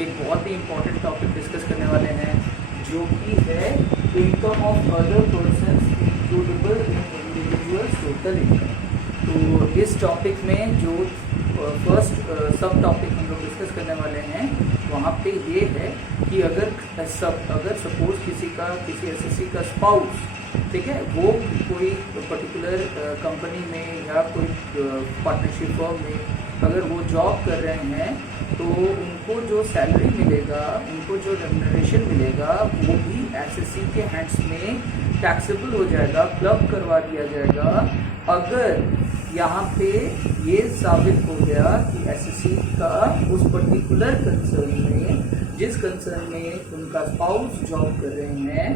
एक बहुत ही important topic discuss करने वाले हैं, जो कि है income of other person includable in individuals total income. तो इस टॉपिक में जो फर्स्ट सब टॉपिक हम लोग डिस्कस करने वाले हैं, वहाँ पे ये है कि अगर सपोज किसी एसएससी का स्पाउस, ठीक है, वो कोई पर्टिकुलर कंपनी में या कोई पार्टनरशिप फर्म में अगर वो जॉब कर रहे हैं, तो उनको जो सैलरी मिलेगा, उनको जो रेम्युनरेशन मिलेगा, वो भी एसएससी के हैंड्स में टैक्सेबल हो जाएगा, क्लब करवा दिया जाएगा, अगर यहाँ पे ये साबित हो गया कि एसएससी का उस पर्टिकुलर कंसर्न में, जिस कंसर्न में उनका स्पाउस जॉब कर रहे हैं,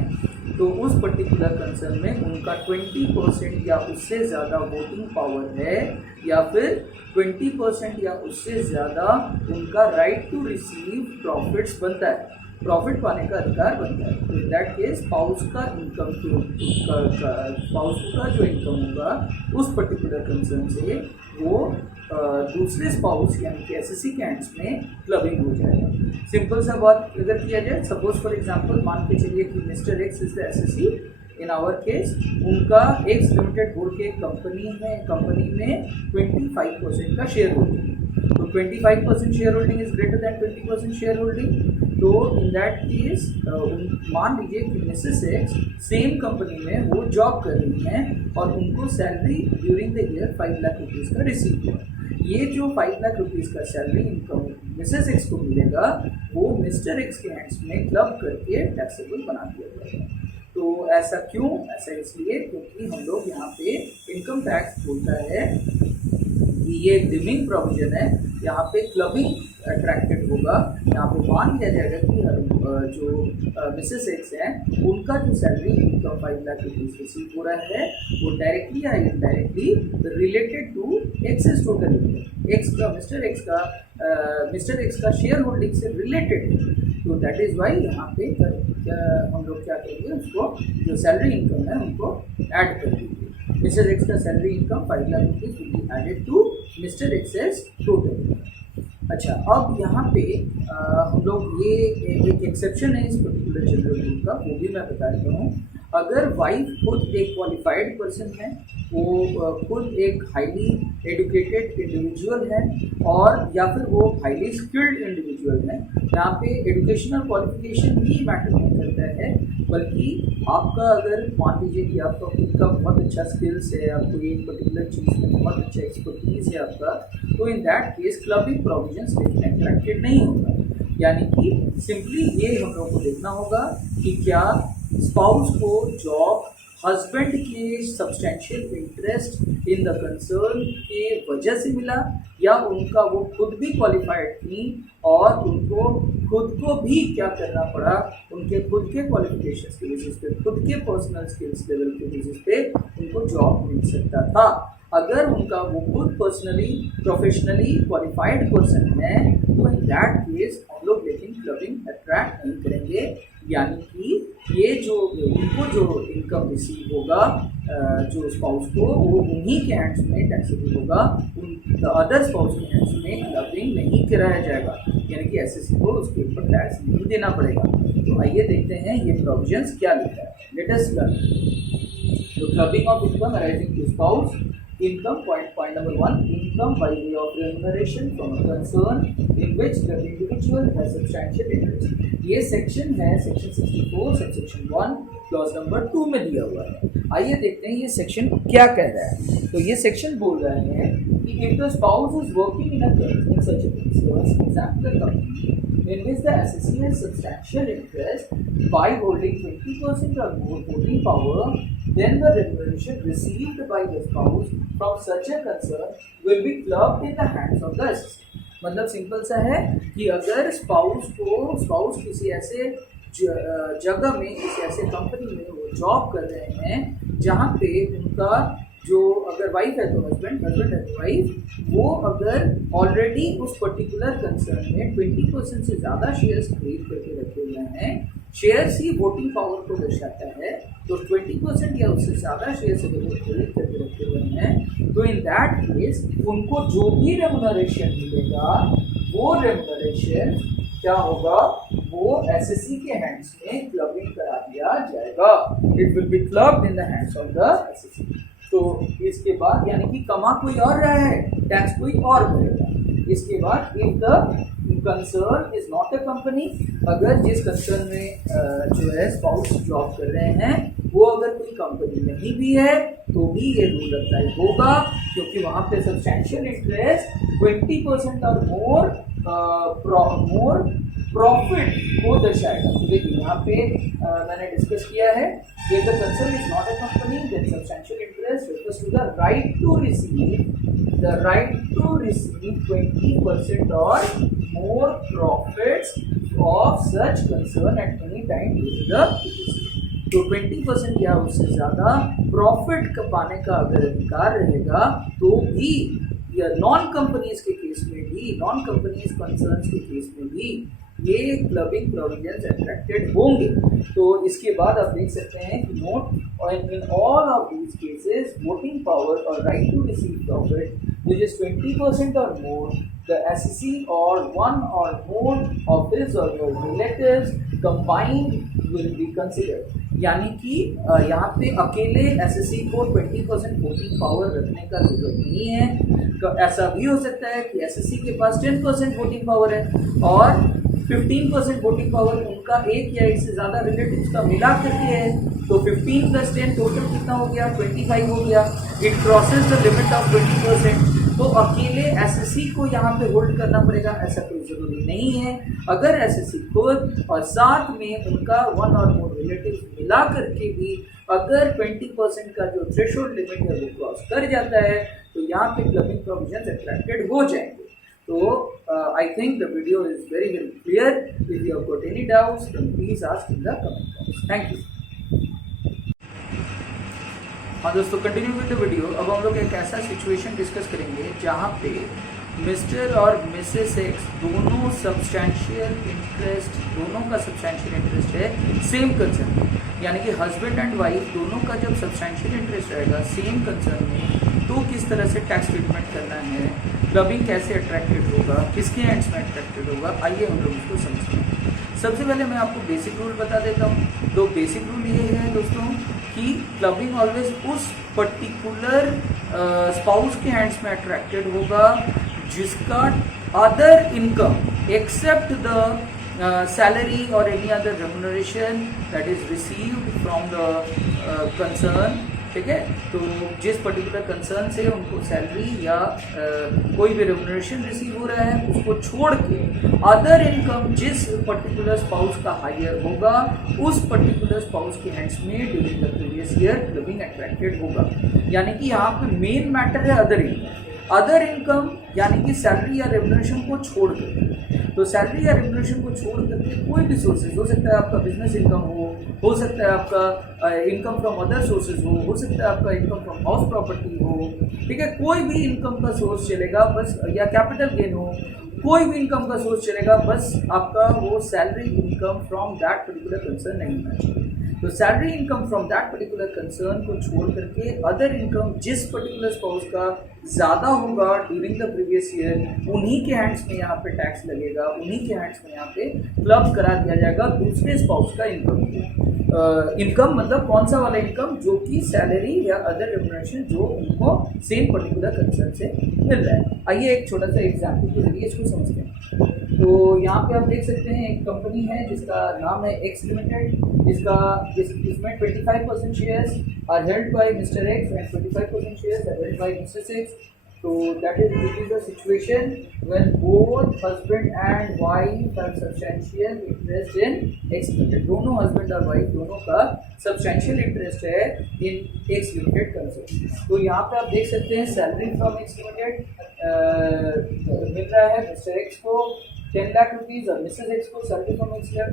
तो उस पर्टिकुलर कंसर्न में उनका 20% या उससे ज़्यादा वोटिंग पावर है, या फिर 20% या उससे ज़्यादा उनका राइट टू रिसीव प्रॉफिट्स बनता है, प्रॉफिट पाने का अधिकार बनता है। तो इन दैट केस स्पाउस का इनकम स्पाउस का जो इनकम होगा उस पर्टिकुलर कंसर्न से, वो दूसरे स्पाउस यानी कि एसएससी के हैंड्स में क्लबिंग हो जाएगा। सिंपल सा बात अगर किया जाए, सपोज फॉर एग्जांपल मान के चलिए कि mister X is the SSC, in our case उनका एक्स लिमिटेड बोल के कंपनी है, कंपनी में 25% का शेयर होल्डिंग, तो 25% share holding is greater than 20% share holding. तो इन दैट केस मान लीजिए कि मिसेस एक्स सेम कंपनी में वो जॉब कर रही हैं और उनको salary during the year 5 lakh rupees का रिसीव हुआ। ये जो 5 लाख रुपीज़ का सैलरी इनकम मिसेस एक्स को मिलेगा, वो मिस्टर एक्स के हैंड्स में क्लब करके टैक्सेबल बना दिया जाएगा। तो ऐसा क्यों? ऐसा इसलिए क्योंकि हम लोग यहाँ पे इनकम टैक्स बोलता है कि ये डिमिंग प्रोविजन है, यहाँ पे क्लबिंग अट्रैक्टेड होगा। यहाँ पे मान लिया जाएगा कि जो मिसेस एक्स हैं, उनका जो salary income 5 lakh rupees receive हो रहा है, वो डायरेक्टली या indirectly related to X's total income. X का मिस्टर एक्स का शेयर होल्डिंग से रिलेटेड है। तो दैट इज़ वाई यहाँ पे हम लोग क्या करेंगे, उसको जो सैलरी इनकम है उनको ऐड कर दीजिए। मिस्टर एक्स का salary income 5 lakh rupees will be added to mister X's total. अच्छा, अब यहाँ पे हम लोग ये एक एक्सेप्शन है इस पर्टिकुलर जनरल रूल का, वो भी मैं बता देता हूँ। अगर वाइफ खुद एक क्वालिफाइड पर्सन है, वो खुद एक हाईली एजुकेटेड इंडिविजुअल है, और या फिर वो हाईली स्किल्ड इंडिविजुअल है, यहाँ पे एजुकेशनल क्वालिफिकेशन भी मैटर नहीं करता है, बल्कि आपका अगर मान लीजिए कि आपका खुद का बहुत अच्छा स्किल्स है, आपको एक पर्टिकुलर चीज़ में बहुत अच्छा एक्सपर्टीज है आपका, तो in that case clubbing provisions लेकिन अट्रैक्टेड नहीं होगा। यानी कि सिंपली ये हम लोग को देखना होगा कि क्या स्पाउस को जॉब हस्बैंड के substantial interest in the concern के वजह से मिला, या उनका वो खुद भी क्वालिफाइड थी और उनको खुद को भी क्या करना पड़ा, उनके खुद के क्वालिफिकेशंस के बेसिस पे, खुद के पर्सनल स्किल्स लेवल के बेसिस पे उनको जॉब मिल सकता था। अगर उनका वो खुद पर्सनली प्रोफेशनली क्वालिफाइड पर्सन है, तो इन दैट केस हम लोग लेकिन क्लबिंग अट्रैक्ट नहीं करेंगे। यानी कि ये जो उनको जो इनकम रिसीव होगा जो स्पाउस को, वो उन्हीं के हैंड्स में टैक्सेबल होगा, अदर स्पाउस के हैंड्स में क्लबिंग नहीं कराया जाएगा, यानी कि एसएससी को उसके ऊपर टैक्स नहीं देना पड़ेगा। तो आइए देखते हैं ये प्रोविजंस क्या लिखा है। Let us learn. तो clubbing of income arising to spouse income, point number 1, income by way of remuneration from a concern in which the individual has substantial interest। ये सेक्शन है सेक्शन 64 सबसेक्शन 1 क्लॉज नंबर 2 में दिया हुआ है। आइए देखते हैं ये सेक्शन क्या कह रहा है। तो ये सेक्शन बोल रहे हैं कि if the spouse is working in such a concern, example a company in which the assessee has substantial interest by holding 20% or more voting power, then the remuneration received by the spouse from such a concern will be clubbed in the hands of the assessee। मतलब simple सा है कि अगर spouse किसी ऐसे जगह में, किसी ऐसे कंपनी में वो जॉब कर रहे हैं जहाँ पे उनका जो अगर वाइफ है तो हस्बैंड है तो वाइफ, वो अगर ऑलरेडी उस पर्टिकुलर कंसर्न में 20% से ज़्यादा शेयर्स खरीद करके रखे हुए हैं, शेयर्स ही वोटिंग पावर को दर्शाता है, तो 20% या उससे ज़्यादा शेयर्स अगर वो खरीद करके रखे हुए हैं, तो इन दैट केस उनको जो भी रेमुनरेशन मिलेगा, वो रेमुनरेशन क्या होगा, वो एसएससी के हैंड्स में क्लबिंग करा दिया जाएगा। It will be clubbed in the hands of the assessee. तो इसके बाद यानी कि कमा कोई और रहा है, टैक्स कोई और भरेगा। इसके बाद if the concern is not a company, अगर जिस कंसर्न में जो है स्पाउस जॉब कर रहे हैं वो अगर कोई कंपनी नहीं भी है तो भी ये रूल अप्लाई होगा, क्योंकि वहां पे सब्सटैंशियल इंटरेस्ट 20% और मोर प्रॉफिट को दर्शाएगा। तो देखिए यहाँ पे मैंने डिस्कस किया है, if the concern is not a company, then substantial interest refers to the right to receive 20% or more profits of such concern at any time during the PTC। तो 20% या उससे ज़्यादा प्रॉफिट पाने का अगर अधिकार रहेगा तो भी, या नॉन कंपनीज के केस में भी, नॉन कंपनीज कंसर्न्स के केस में भी ये क्लबिंग प्रोविजंस अट्रैक्टेड होंगे। तो इसके बाद आप देख सकते हैं कि नोट और in all of these cases voting power और right to receive profit which is 20% or more, the SEC or one or more of his or your relatives combined will be considered। यानी कि यहाँ पे अकेले SSC को 20% voting power रखने का जरूरत नहीं है। तो ऐसा भी हो सकता है कि एसएससी के पास 10% वोटिंग पावर है और 15% वोटिंग पावर उनका एक या एक से ज़्यादा रिलेटिव्स का मिला करके है, तो 15 + 10 टोटल कितना हो गया, 25 हो गया। It crosses the limit of 20%। तो अकेले एसएससी को यहाँ पे होल्ड करना पड़ेगा ऐसा कोई ज़रूरी नहीं है। अगर एसएससी खुद और साथ में उनका वन और मोर रिलेटिव्स मिला करके भी अगर 20% का जो थ्रेशोल्ड लिमिट है वो क्रॉस कर जाता है तो यहाँ पे क्लबिंग प्रोविजंस अट्रैक्टेड हो जाएंगे। So I think the video is very clear. If you have got any doubts, then please ask in the comment box. Thank you. हाँ दोस्तों, कंटिन्यू विद द वीडियो। अब हम लोग एक ऐसा सिचुएशन डिस्कस करेंगे जहाँ पे मिस्टर और मिसेस एक्स दोनों सब्सटैंशियल इंटरेस्ट, दोनों का सब्सटैंशियल इंटरेस्ट है सेम कंसर्न, यानी कि हस्बैंड एंड वाइफ दोनों का जब सब्सटैंशियल इंटरेस्ट रहेगा सेम कंसर्न में, तो किस तरह से टैक्स ट्रीटमेंट करना है, क्लबिंग कैसे अट्रैक्टेड होगा, किसके एंड्स में अट्रैक्टेड होगा, आइए हम लोग इसको समझते हैं। सबसे पहले मैं आपको बेसिक रूल बता देता हूँ। तो बेसिक रूल ये है दोस्तों कि क्लबिंग ऑलवेज उस पर्टिकुलर स्पाउस के हैंड्स में अट्रैक्टेड होगा जिसका other income except the salary और any other remuneration that is received from the concern. ठीक है, तो जिस पर्टिकुलर कंसर्न से उनको सैलरी या कोई भी रेम्युनरेशन रिसीव हो रहा है उसको छोड़ के अदर इनकम जिस पर्टिकुलर स्पाउस का हायर होगा उस पर्टिकुलर स्पाउस के हैंड्स में during the previous year clubbing attracted होगा। यानी कि यहाँ पे मेन मैटर है अदर इनकम। अदर इनकम यानी कि सैलरी या रेम्युनरेशन को छोड़ कर, तो सैलरी या रेम्युनरेशन को छोड़ करके कोई भी सोर्सेज हो सकता है, आपका बिजनेस इनकम हो सकता है आपका इनकम फ्रॉम अदर सोर्सेज हो सकता है आपका इनकम फ्रॉम हाउस प्रॉपर्टी हो, ठीक है, कोई भी इनकम का सोर्स चलेगा बस, या कैपिटल गेन हो, कोई भी इनकम का सोर्स चलेगा, बस आपका वो salary income from that particular concern नहीं होना चाहिए। तो salary income from that particular concern को छोड़ करके अदर इनकम जिस पर्टिकुलर स्पाउस का ज़्यादा होगा ड्यूरिंग द प्रीवियस ईयर उन्हीं के हैंड्स में यहाँ पे टैक्स लगेगा, उन्हीं के हैंड्स में यहाँ पे क्लब करा दिया जाएगा दूसरे स्पाउस का इनकम। इनकम मतलब कौन सा वाला इनकम, जो कि सैलरी या अदर रेम्युनरेशन जो उनको सेम पर्टिकुलर कंसर्न से मिल रहा है। आइए एक छोटा सा एग्जाम्पल के जरिए इसको समझते हैं। तो यहाँ पे आप देख सकते हैं एक कंपनी है जिसका नाम है एक्स लिमिटेड, इसमें 25% shares are held by mister X and 25% shares are held by missus X. So that is, this is the situation when both husband and wife have substantial interest in X Limited। दोनों husband और wife दोनों का substantial interest है in X Limited concern। तो यहाँ पे आप देख सकते हैं सैलरी फ्रॉम X Limited मिल रहा है मिस्टर एक्स को 10 लाख रुपीज और मिसेस एक्स को सैलरी फ्रॉम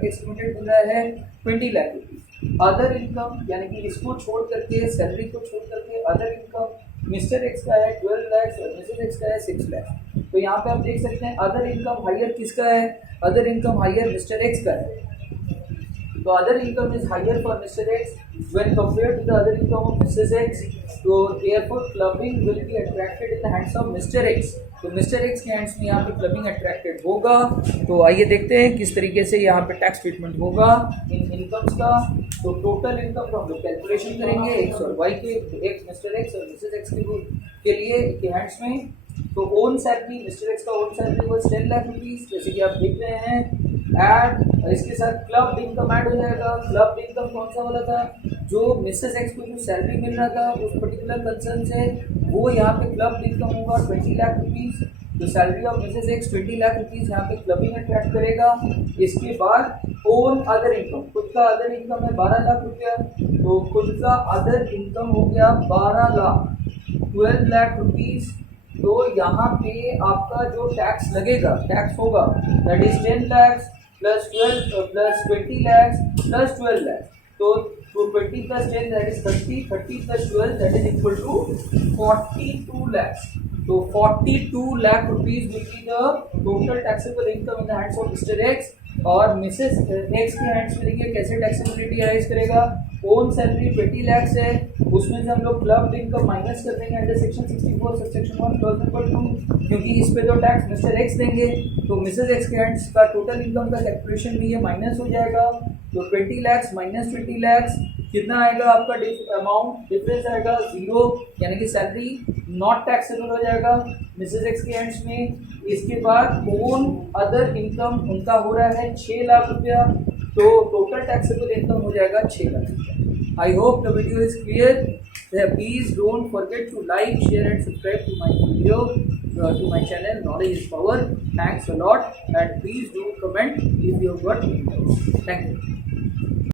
X Limited मिल रहा है 20 लाख रुपीज। अदर इनकम यानी कि इसको छोड़ करके, सैलरी को छोड़ करके अदर इनकम मिस्टर एक्स का है 12 लाख और मिसेस एक्स का है 6 लाख। तो यहाँ पे आप देख सकते हैं अदर इनकम हायर किसका है, other income higher Mr X का है। तो other income is higher for Mr X when compared to the other income of Mrs X, तो therefore clubbing will be attracted in the hands of mister X. तो Mr X के hands में यहाँ पे clubbing attracted होगा। तो आइए देखते हैं किस तरीके से यहाँ पे टैक्स ट्रीटमेंट होगा इन इनकम्स का। तो टोटल इनकम का हम लोग कैलकुलेशन करेंगे एक्स और वाई के, एक्स मिस्टर एक्स और मिसेस एक्स के लिए के हैंड्स में। तो ओन सैलरी, मिस्टर एक्स का own salary was 10 lakh rupees, जैसे कि आप देख रहे हैं। ऐड इसके साथ क्लब इनकम ऐड हो जाएगा। क्लब इनकम कौन सा वाला था, जो मिसेस एक्स को जो सैलरी मिल रहा था उस पर्टिकुलर कंसर्न से, वो यहाँ पे क्लब इनकम होगा 20 लाख रुपीज। तो salary of Mrs x 20 lakh rupees यहाँ पे क्लबिंग अट्रैक्ट करेगा। इसके बाद ओन अदर इनकम, खुद का अदर इनकम है 12 लाख रुपया, तो खुद का अदर इनकम हो गया 12 लाख, 12 लाख रुपीज। तो यहाँ पे आपका जो टैक्स लगेगा, टैक्स होगा that is 10 lakhs plus 12 plus 20 lakhs plus 12 lakhs. तो 20 plus 10 that is 30, 30 plus 12 that is equal to 42 lakhs. तो 42 lakh rupees will be the total taxable income in the hands of mister X. और मिसेस एक्स के हैंड्स में देखिए कैसे taxability rise करेगा। Own salary 20 lakh है, उसमें से हम लोग क्लब इनकम माइनस कर देंगे under section 64 subsection 1 clause number 2, क्योंकि इस पे तो टैक्स मिस्टर एक्स देंगे। तो मिसेस एक्स के हैंड्स का टोटल इनकम का कैलकुलेशन में ये माइनस हो जाएगा। तो 20 लाख माइनस 20 लाख कितना आएगा आपका अमाउंट, डिफरेंस आएगा 0, यानी कि सैलरी नॉट टैक्सेबल हो जाएगा मिसेस एक्स के हैंड्स में। इसके बाद ओन अदर इनकम उनका हो रहा है 6 लाख रुपया, तो टोटल टैक्सेबल इनकम हो जाएगा 6 लाख रुपया। I hope the video is clear. Please don't forget to like, share and subscribe to my video, to my channel Knowledge is Power. Thanks a lot, and please do comment if you have got any doubts. Thank you.